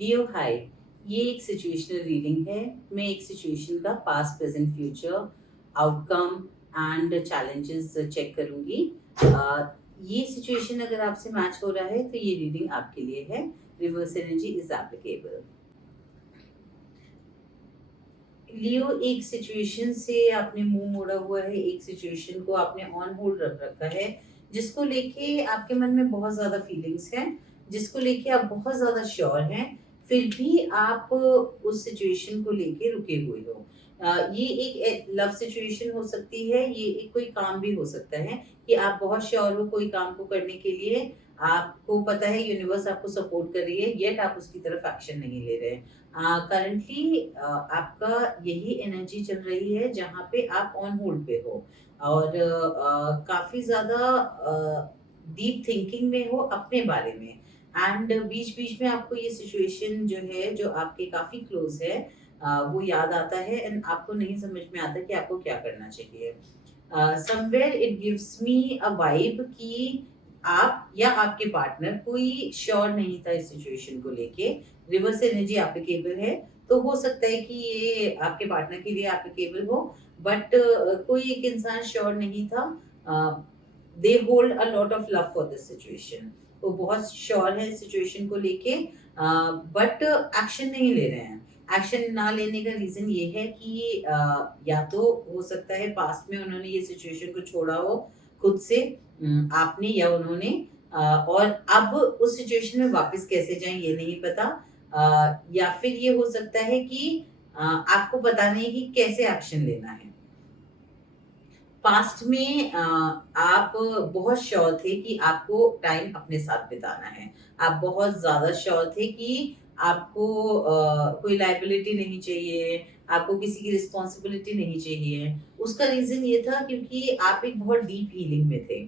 लियो हाय, ये एक situational reading है। मैं एक सिचुएशन का past, present, future, outcome and challenges check करूंगी। ये सिचुएशन अगर आपसे मैच हो रहा है तो ये रीडिंग आपके लिए है। Reverse energy is applicable. Leo, एक सिचुएशन से आपने मुंह मोड़ा हुआ है, एक सिचुएशन को आपने ऑन होल्ड रख रखा है, जिसको लेके आपके मन में बहुत ज्यादा फीलिंग्स हैं, जिसको लेके आप बहुत ज्यादा श्योर हैं, फिर भी आप उस सिचुएशन को लेके रुके हुए हो। ये एक लव सिचुएशन हो सकती है, ये एक कोई काम भी हो सकता है कि आप बहुत श्योर हो कोई काम को करने के लिए। आपको पता है यूनिवर्स आपको सपोर्ट कर रही है, येट आप उसकी तरफ एक्शन नहीं ले रहे। करंटली आपका यही एनर्जी चल रही है जहाँ पे आप ऑन होल्ड पे हो और काफी ज्यादा डीप थिंकिंग में हो अपने बारे में। एंड बीच बीच में आपको ये सिचुएशन जो है, जो आपके काफी क्लोज है, वो याद आता है एंड आपको नहीं समझ में आता कि आपको क्या करना चाहिए। Somewhere it gives me a vibe कि आप या आपके पार्टनर कोई श्योर नहीं था इस सिचुएशन को लेके। रिवर्स एनर्जी एप्लीकेबल है, तो हो सकता है कि ये आपके पार्टनर के लिए एप्लीकेबल हो, बट कोई एक इंसान श्योर नहीं था। They hold a lot of love for this situation. वो बहुत श्योर है सिचुएशन को लेके, बट एक्शन नहीं ले रहे हैं। एक्शन ना लेने का रीजन ये है कि या तो हो सकता है पास्ट में उन्होंने ये सिचुएशन को छोड़ा हो खुद से, आपने या उन्होंने, और अब उस सिचुएशन में वापस कैसे जाएं ये नहीं पता। या फिर ये हो सकता है कि आपको पता नहीं कि कैसे एक्शन लेना है। पास्ट में आप बहुत श्योर थे कि आपको टाइम अपने साथ बिताना है। आप बहुत ज़्यादा श्योर थे कि आपको कोई लायबिलिटी नहीं चाहिए, आपको किसी की रिस्पॉन्सिबिलिटी नहीं चाहिए। उसका रीज़न ये था क्योंकि आप एक बहुत डीप हीलिंग में थे।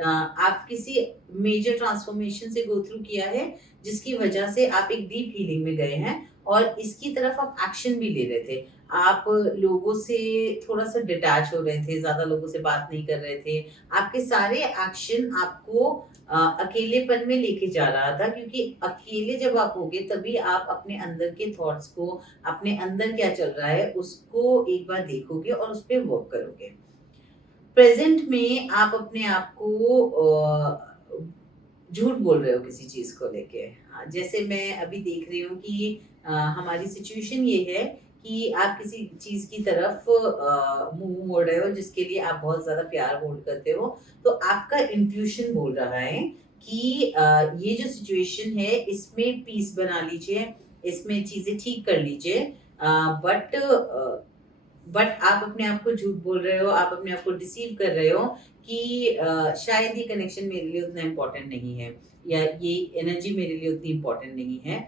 आप किसी मेजर ट्रांसफॉर्मेशन से गो थ्रू किया है, जिसकी वजह से आप एक डीप हीलिंग में गए हैं और इसकी तरफ आप एक्शन भी ले रहे थे। आप लोगों से थोड़ा-सा डिटैच हो रहे थे, ज़्यादा लोगों से बात नहीं कर रहे थे। आपके सारे एक्शन आपको अकेलेपन में लेके जा रहा था, क्योंकि अकेले जब आप होगे तभी आप अपने अंदर के थॉट्स को, अपने अंदर क्या चल रहा है उसको एक बार देखोगे और उस पे वर्क करोगे। प्रेज़ेंट में आप अपने आप को झूठ बोल रहे हो किसी चीज़ को लेके। जैसे मैं अभी देख रही हूँ कि हमारी सिचुएशन ये है कि आप किसी चीज़ की तरफ मुँह मोड़ रहे हो जिसके लिए आप बहुत ज़्यादा प्यार होल्ड करते हो। तो आपका इंट्यूशन बोल रहा है कि ये जो सिचुएशन है इसमें पीस बना लीजिए, इसमें चीज़ें ठीक कर लीजिए। बट आप अपने आप को झूठ बोल रहे हो, आप अपने आप को डिसीव कर रहे हो कि शायद ये कनेक्शन मेरे लिए उतना इम्पोर्टेंट नहीं है, या ये एनर्जी मेरे लिए उतनी इम्पोर्टेंट नहीं है।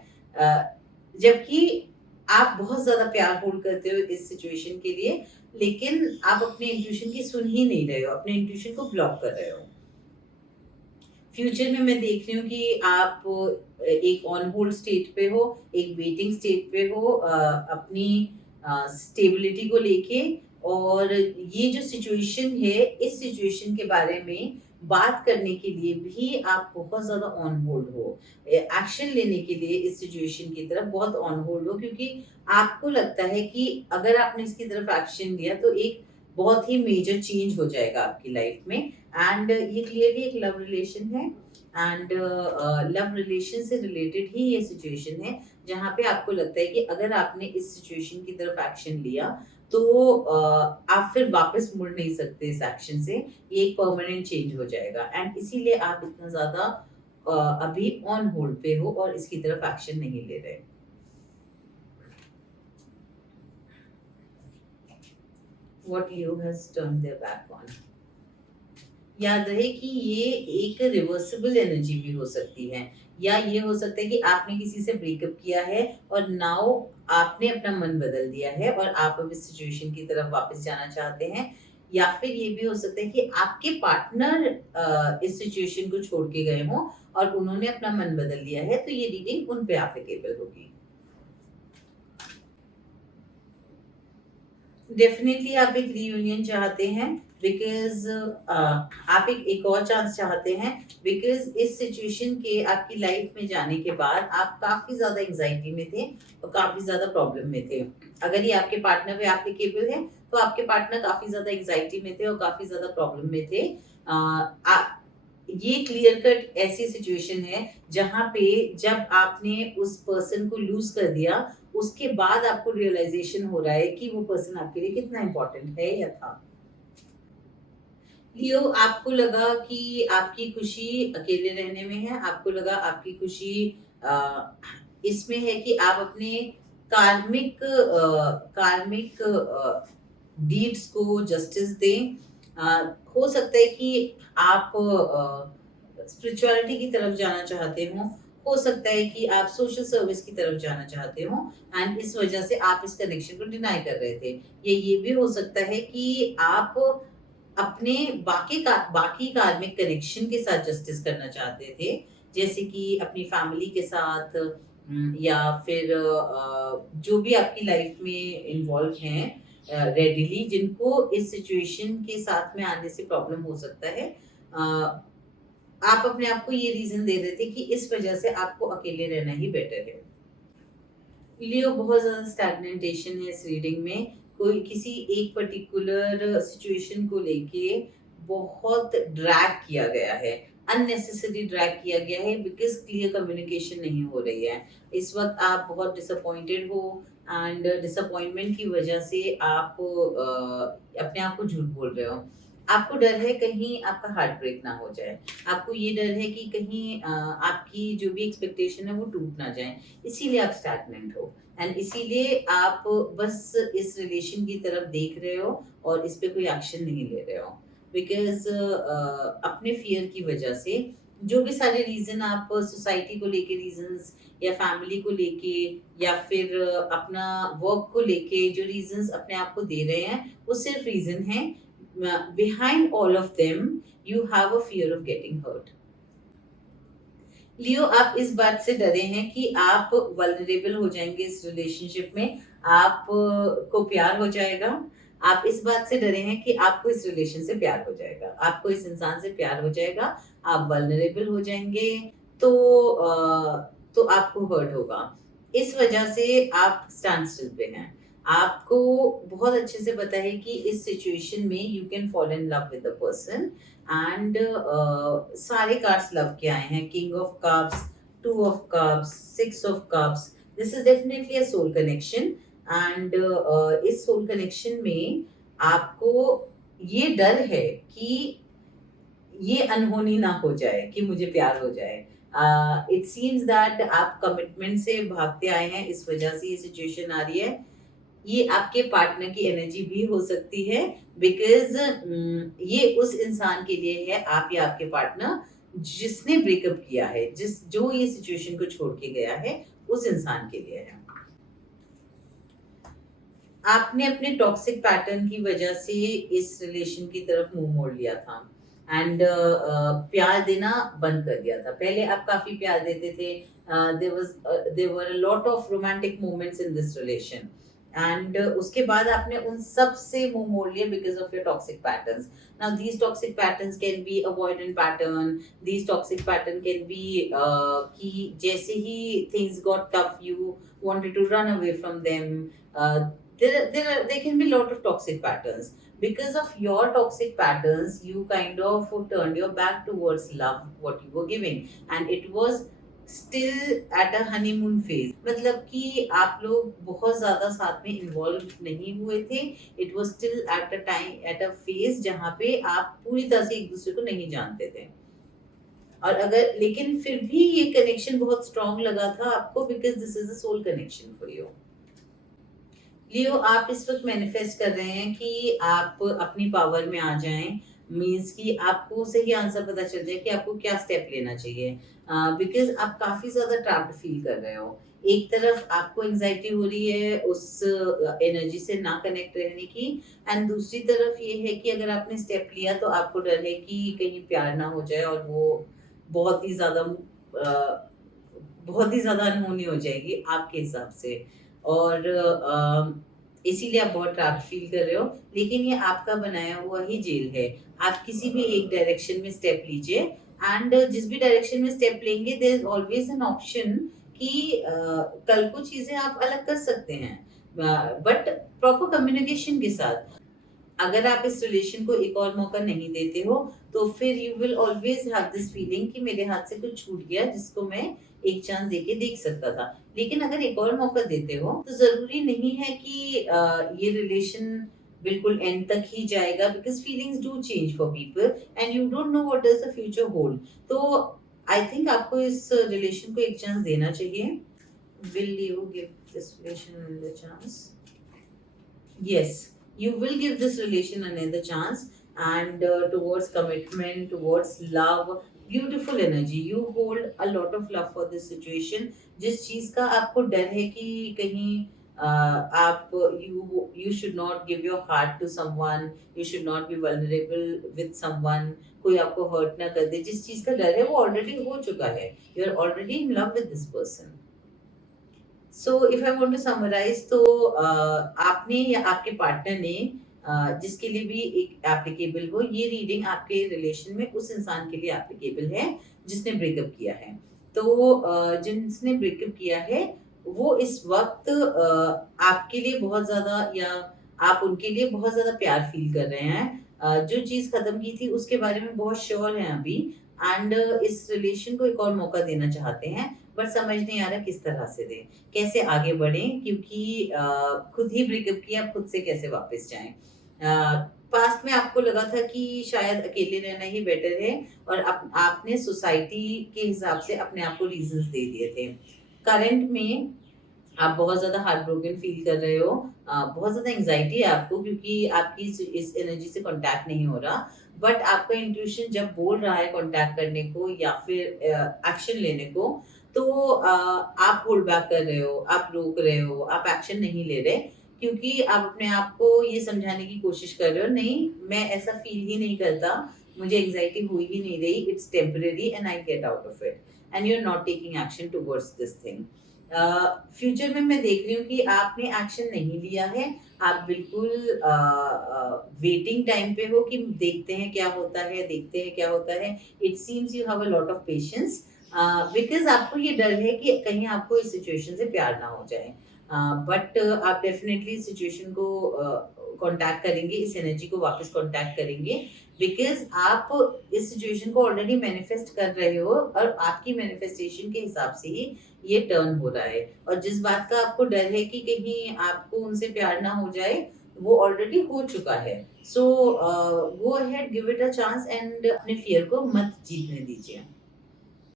जबकि आप बहुत ज़्यादा प्यार होल्ड करते हो इस सिचुएशन के लिए, लेकिन आप अपने इंट्यूशन की सुन ही नहीं रहे हो, अपने इंट्यूशन को ब्लॉक कर रहे हो। फ्यूचर में मैं देख रही हूँ कि आप एक ऑन होल्ड स्टेट पे हो, एक वेटिंग स्टेट पे हो, अपनी स्टेबिलिटी को लेके। और ये जो सिचुएशन है, इस सिचुएशन के बारे में बात करने के लिए भी आप बहुत ज़्यादा ऑन होल्ड हो। एक्शन लेने के लिए इस सिचुएशन की तरफ बहुत ऑन होल्ड हो, क्योंकि आपको लगता है कि अगर आपने इसकी तरफ एक्शन लिया तो एक बहुत ही मेजर चेंज हो जाएगा आपकी लाइफ में। एंड ये क्लियरली एक लव रिलेशन है, एंड लव रिलेशन से रिलेटेड ही ये सिचुएशन है, जहाँ पे आपको लगता है कि अगर आपने इस सिचुएशन की तरफ एक्शन लिया तो आप फिर वापस मुड़ नहीं सकते इस एक्शन से। ये एक परमानेंट चेंज हो जाएगा एंड इसीलिए आप इतना ज्यादा अभी ऑन होल्ड पे हो और इसकी तरफ एक्शन नहीं ले रहे। What you has turn their back on. याद रहे कि ये एक रिवर्सिबल एनर्जी भी हो सकती है, या ये हो सकता है कि आपने किसी से ब्रेकअप किया है और नाउ आपने अपना मन बदल दिया है और आप अब इस सिचुएशन की तरफ वापस जाना चाहते हैं। या फिर ये भी हो सकता है कि आपके पार्टनर इस सिचुएशन को छोड़ के गए हों और उन्होंने अपना मन बदल लिया है, तो ये रीडिंग उन पे एप्लीकेबल होगी। डेफिनेटली आप एक रीयूनियन चाहते हैं, बिकॉज़ आप एक और चांस चाहते हैं, बिकॉज़ इस सिचुएशन के आपकी लाइफ में जाने के बाद आप काफ़ी ज़्यादा एंग्ज़ायटी में थे और काफ़ी ज़्यादा प्रॉब्लम में थे। अगर ये आपके पार्टनर पे एप्लीकेबल है, तो आपके पार्टनर काफ़ी ज़्यादा एंग्ज़ायटी में थे और काफ़ी ज़्यादा प्रॉब्लम में थे। अ, आ ये क्लियर कट ऐसी सिचुएशन है जहाँ पे जब आपने उस पर्सन को लूज़ कर दिया, उसके बाद आपको रियलाइज़ेशन हो रहा है कि वो पर्सन आपके लिए कितना इम्पोर्टेंट है या था। लियो, आपको लगा कि आपकी खुशी अकेले रहने में है, आपको लगा आपकी खुशी इसमें है कि आप अपने कार्मिक डीड्स को जस्टिस दें। हो सकता है कि आप स्पिरिचुअलिटी की तरफ जाना चाहते हो सकता है कि आप सोशल सर्विस की तरफ जाना चाहते हो एंड इस वजह से आप इस कनेक्शन को डिनाई कर रहे थे। ये भी हो सकता है कि आप अपने बाकी कार्मिक कनेक्शन के साथ जस्टिस करना चाहते थे, जैसे कि अपनी फैमिली के साथ या फिर जो भी आपकी लाइफ में इन्वॉल्व हैं रेडिली जिनको इस सिचुएशन के साथ में आने से प्रॉब्लम हो सकता है। आप अपने आप को ये रीज़न दे रहे थे कि इस वजह से आपको अकेले रहना ही बेटर है। लियो, बहुत ज़्यादा स्टैग्नेंटेशन है इस रीडिंग में। कोई किसी एक पर्टिकुलर सिचुएशन को लेके बहुत ड्रैग किया गया है, अननेसेसरी ड्रैग किया गया है बिकॉज़ क्लियर कम्युनिकेशन नहीं हो रही है। इस वक़्त आप बहुत डिसअपॉइंटेड हो एंड डिसअपॉइंटमेंट की वजह से आप अपने आप को झूठ बोल रहे हो। आपको डर है कहीं आपका हार्ट ब्रेक ना हो जाए। आपको ये डर है कि कहीं आपकी जो भी एक्सपेक्टेशन है वो टूट ना जाए। इसीलिए आप स्टैग्नेंट हो एंड इसीलिए आप बस इस रिलेशन की तरफ देख रहे हो और इस पे कोई एक्शन नहीं ले रहे हो बिकॉज़ अपने फ़ियर की वजह से जो भी सारे रीज़न आप सोसाइटी को लेके रीज़न्स या फैमिली को लेके या फिर अपना वर्क को लेके जो रीज़न्स अपने आप को दे रहे हैं, वो सिर्फ़ रीज़न हैं। Behind all of them, you have a fear of getting hurt. लियो, आप इस बात से डरे हैं कि आप वल्नरेबल हो जाएँगे इस रिलेशनशिप में, आप को प्यार हो जाएगा। आप इस बात से डरे हैं कि आपको इस रिलेशन से प्यार हो जाएगा, आपको इस इंसान से प्यार हो जाएगा, आप वल्नरेबल हो जाएँगे, तो तो आपको हर्ट होगा। इस वजह से आप स्टैंड स्टिल पे हैं। आपको बहुत अच्छे से पता है कि इस सिचुएशन में you can fall in love with the person and सारे कार्ड्स लव के आए हैं, king of cups, two of cups, six of cups. This is definitely a soul connection and इस सोल कनेक्शन में आपको ये डर है कि ये अनहोनी ना हो जाए कि मुझे प्यार हो जाए। इट सीम्स दैट आप कमिटमेंट से भागते आए हैं, इस वजह से ये सिचुएशन आ रही है। ये आपके पार्टनर की एनर्जी भी हो सकती है बिकॉज़ ये उस इंसान के लिए है, आप या आपके पार्टनर जिसने ब्रेकअप किया है, जो ये सिचुएशन को छोड़ के गया है, उस इंसान के लिए है। आपने अपने टॉक्सिक पैटर्न की वजह से इस रिलेशन की तरफ मुंह मोड़ लिया था एंड प्यार देना बंद कर दिया था। पहले आप काफी प्यार देते थे। There were a lot of romantic moments in this relation and उसके बाद आपने उन सब से मुंह मोड़ लिया because of your toxic patterns. Now these toxic patterns can be avoidant pattern, these toxic pattern can be कि जैसे ही things got tough you wanted to run away from them. There can be a lot of toxic patterns. Because of your toxic patterns, you kind of turned your back towards love, what you were giving, and it was still at a honeymoon phase. मतलब कि आप लोग बहुत ज़्यादा साथ में involve नहीं हुए थे। It was still at a phase जहाँ पे आप पूरी तरह से एक दूसरे को नहीं जानते थे। और अगर लेकिन फिर भी ये कनेक्शन बहुत स्ट्रांग लगा था आपको because this is a soul connection for you. Leo, आप इस वक्त मैनिफेस्ट कर रहे हैं कि आप अपनी पावर में आ जाएं, मीन्स कि आपको सही आंसर पता चल जाए कि आपको क्या स्टेप लेना चाहिए बिकॉज आप काफी ज्यादा ट्रैप्ड फील कर रहे हो। एक तरफ आपको एंजाइटी हो रही है उस एनर्जी से ना कनेक्ट रहने की एंड दूसरी तरफ ये है कि अगर आपने स्टेप लिया तो आपको डर है कि कहीं प्यार ना हो जाए और वो बहुत ही ज़्यादा बहुत ही ज़्यादा अनहोनी हो जाएगी आपके हिसाब से। और इसीलिए आप बहुत ट्रैप्ड फील कर रहे हो, लेकिन ये आपका बनाया हुआ ही जेल है। आप किसी भी एक डायरेक्शन में स्टेप लीजिए, एंड जिस भी डायरेक्शन में स्टेप लेंगे there is always an option कि कल को चीजें आप अलग कर सकते हैं, बट प्रॉपर कम्युनिकेशन के साथ। अगर आप इस रिलेशन को एक और मौका नहीं देते हो, तो फिर you will always have this feeling कि मेरे हाथ से कुछ छूट गया जिसको मैं एक चांस देके देख सकता था। लेकिन अगर एक और मौका देते हो तो जरूरी नहीं है कि ये रिलेशन बिल्कुल एंड तक ही जाएगा, because feelings do change for people and you don't know what does the future hold. तो आई थिंक आपको इस रिलेशन को एक चांस देना चाहिए। Will you give this relation the chance? Yes, you will give this relation another chance, and towards commitment, towards love, beautiful energy. You hold a lot of love for this situation. जिस चीज का आपको डर है कि कहीं आप you should not give your heart to someone, you should not be vulnerable with someone, कोई आपको hurt ना कर दे, जिस चीज का डर है वो already हो चुका है. You are already in love with this person. So if I want to summarise, तो आपने या आपके पार्टनर ने जिसके लिए भी एक एप्लीकेबल हो, ये रीडिंग आपके रिलेशन में उस इंसान के लिए एप्लीकेबल है जिसने ब्रेकअप किया है। तो जिसने ब्रेकअप किया है वो इस वक्त आपके लिए बहुत ज्यादा, या आप उनके लिए बहुत ज्यादा प्यार फील कर रहे हैं। जो चीज खत्म की थी उसके बारे में बहुत श्योर हैं अभी, एंड इस रिलेशन को एक और मौका देना चाहते हैं, बट समझ नहीं आ रहा किस तरह से दें, कैसे आगे बढ़ें, क्योंकि खुद ही ब्रेकअप किया, अब खुद से कैसे वापस जाएं। पास्ट में आपको लगा था कि शायद अकेले रहना ही बेटर है, और आपने सोसाइटी के हिसाब से अपने आप को रीजंस दे दिए थे। करंट में आप बहुत ज़्यादा हार्ट ब्रोकन फील कर रहे हो, बहुत ज़्यादा एंग्जाइटी है आपको, क्योंकि आपकी इस एनर्जी से कांटेक्ट नहीं हो रहा, बट आपका इंट्यूशन जब बोल रहा है कांटेक्ट करने को या फिर एक्शन लेने को, तो आप होल्ड बैक कर रहे हो, आप रोक रहे हो, आप एक्शन नहीं ले रहे, क्योंकि आप अपने आप को ये समझाने की कोशिश कर रहे हो, नहीं मैं ऐसा फील ही नहीं करता, मुझे एंग्जाइटी हो ही नहीं रही, it's temporary and I get out of it, and you are not taking action towards this thing. Future में मैं देख रही हूँ कि आपने एक्शन नहीं लिया है, आप बिल्कुल वेटिंग टाइम पे हो कि देखते हैं क्या होता है, देखते हैं क्या होता है। It seems you have a lot of patience, because आपको ये डर है कि कहीं आपको इस सिचुएशन से प्यार ना हो जाए, बट आप डेफिनेटली इस सिचुएशन को कांटेक्ट करेंगे, इस एनर्जी को वापस कांटेक्ट करेंगे, बिकॉज आप इस सिचुएशन को ऑलरेडी मैनिफेस्ट कर रहे हो, और आपकी मैनिफेस्टेशन के हिसाब से ही ये टर्न हो रहा है। और जिस बात का आपको डर है कि कहीं आपको उनसे प्यार ना हो जाए, वो ऑलरेडी हो चुका है। So go ahead, give it a chance, and अपने फियर को मत जीतने दीजिए।